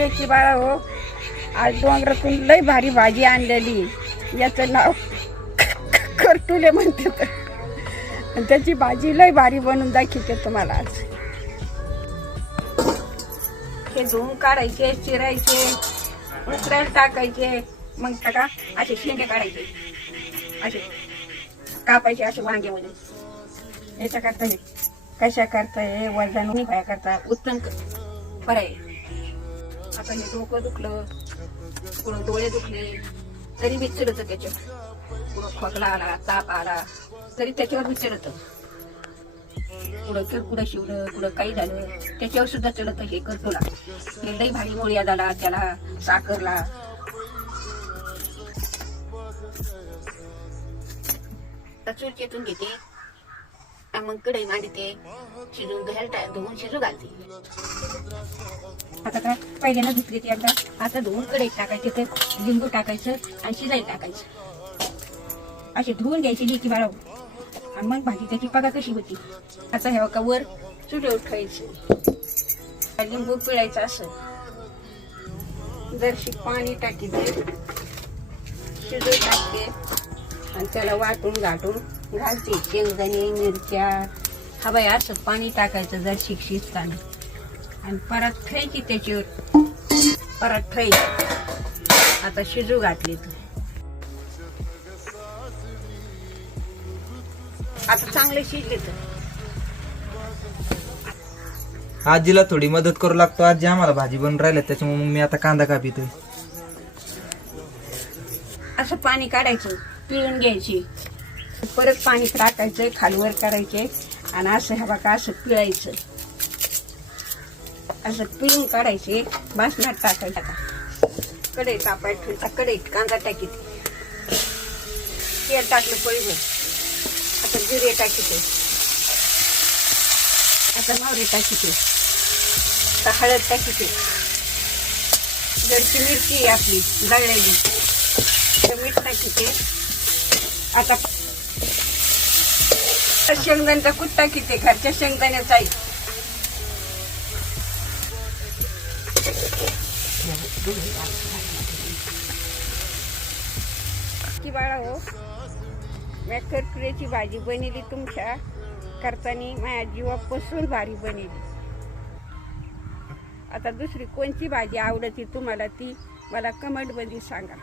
लेकी बाळा हो, आज डोंगरातून लय भारी भाजी आणलेली. याचं नाव करटुले म्हणतात. आणि त्याची भाजी लय भारी बनवून दाखवते तुम्हाला आज. हे धुवून काढायचे, चिरायचे, उकडायला टाकायचे. मग टाका असे शेंगे काढायचे, असे कापायचे असे वांग्यामध्ये. याच्या करता हे कशा करता हे वजन निभाया करता उत्तम बरं आहे. आता हे डोकं दुखलं, कुठं डोळे दुखले तरी विचारतं त्याच्यावर. कुठं खोकला आला, ताप आला तरी त्याच्यावर विचारतं. कुठं शिवलं, कुठं काही झालं त्याच्यावर सुद्धा चढत. हे करतो ना, हे लई भारी मोळ्या झाला त्याला, साखरला. चूर चेतून घेते, मग कढई मांडते, शिजून घ्यायला धुवून शिजू घालते. आता काय पहिल्यांदा धुतली ती एकदा, आता धुवून कढईत टाकायचे, ते लिंबू टाकायचं आणि शिजायला टाकायचं. अशी धुवून घ्यायची लेकी बाळा. आणि मग भाजी त्याची बघा कशी होती. आता हे का वर चुलीवर ठेवायचं, लिंबू पिळायचं असं. जरशी पाणी टाकीते, शिजू टाकते आणि त्याला वाटून गाठून घालते. शेंगदाणे, मिरच्या, हा बाई असं पाणी टाकायचं जर शिजताना. आणि परत ठेवायची त्याच्यावर, परत ठेवायची. आता शिजू घातली तर आता चांगले शिजले तर आजीला थोडी मदत करू लागतो. आजी आम्हाला भाजी बनवून राहिली, त्याच्यामुळे मग मी आता कांदा कापितोय. असं पाणी काढायचं, पिळून घ्यायची, परत पाणी टाकायचं, खालीवर करायचे आणि असं हे बघा असं पिळायचं. असं पिळून काढायचे, बासनात टाकायचं. कढई तापायला ठेवता, कढईत कांदा टाकीत, तेल टाकलं पळीवर. आता जिरे टाकीते, आता मोहरी टाकीते, आता हळद टाकीते. जरची मिरची आहे आपली दळलेली, तर मीठ टाकीते. आता शेंगदाण्याचा कूट टाकीते, घरच्या शेंगदाण्याचा आहे. की बाळा हो, मी करटुल्याची भाजी बनवली तुमच्या करताना, माझ्या जीवापासून भारी बनवली. आता दुसरी कोणती भाजी आवडती तुम्हाला ती मला कमेंटमध्ये सांगा.